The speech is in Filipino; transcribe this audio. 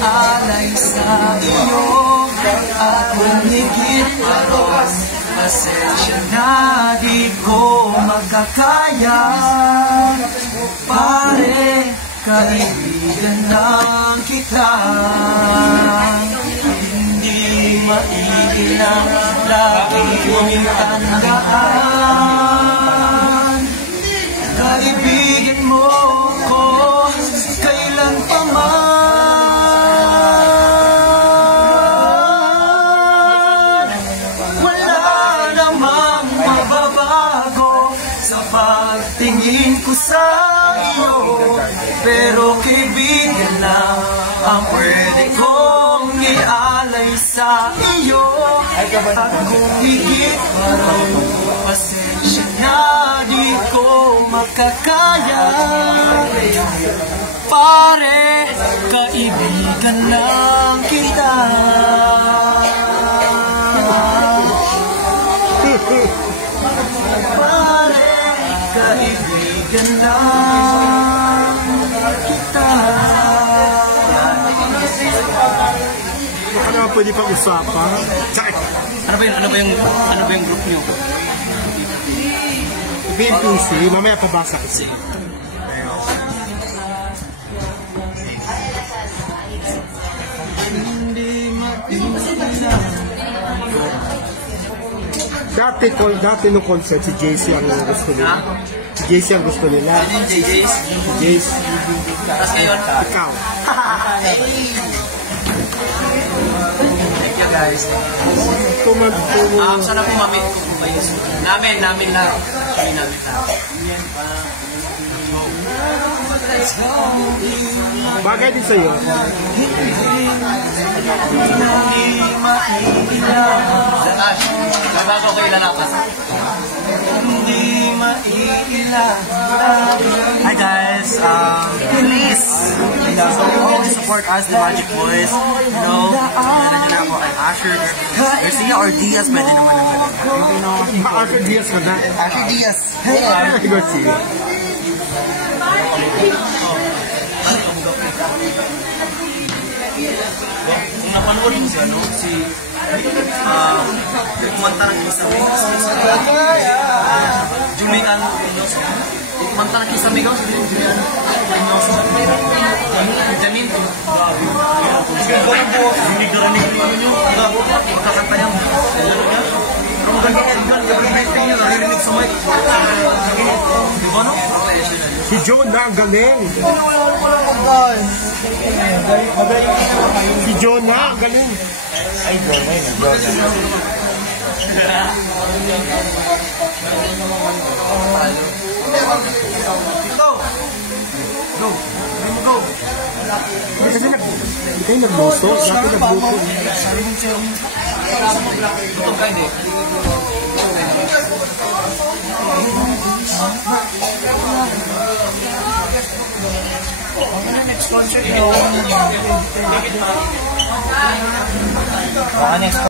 alay sa iyo. At kung higit pa ron, pasensya na di ko magkakaya. Pare, kaibigan lang kita. Hindi maigil ang lagi mong tandaan. Kaibigan mo ko kailan pa man. Wala namang mababago sa pagtingin ko sa iyo. Pero kaibigan lang ang pwede kong ialay sa iyo. At kung higit pa ron, pasensya na di ko makakaya. Pare, kaibigan lang kita. Pare, kaibigan lang kita. Ano pwede pag-usapan? Ano ba yung group niyo? BNPC, mamaya pabasa ko siya. Dati nung concert, si JC ang gusto nila. Si JC ang gusto nila. Ano yung JJ's? JC. Tapos ngayon? Ikaw. Thank you guys. Sana po mamit ko po kayo. Namin lang. Namin lang. Bagay din sa'yo. Nagbago kayo lalakas. Hi guys, please, always support us, the Magic Boys. You know, pwede nyo na ako kay Asher Garcia or Diaz, pwede naman naman. Asher Diaz ka na. Asher Diaz. Hey, Asher Garcia. Kung napanood mo si kumanta ng Kisame. Julian kumanta ng Kisame ko. Jamin. Hindi kakanta niya. Pero maganda yun. Everything yun. Naririnig sa mic. Di ba no? Si John na, ang galing. Si John na, ang galing. Ay, Go! Go! Kasi hindi kayo nagbuso. Dati nagbuso. Gutom ka hindi. Next concert,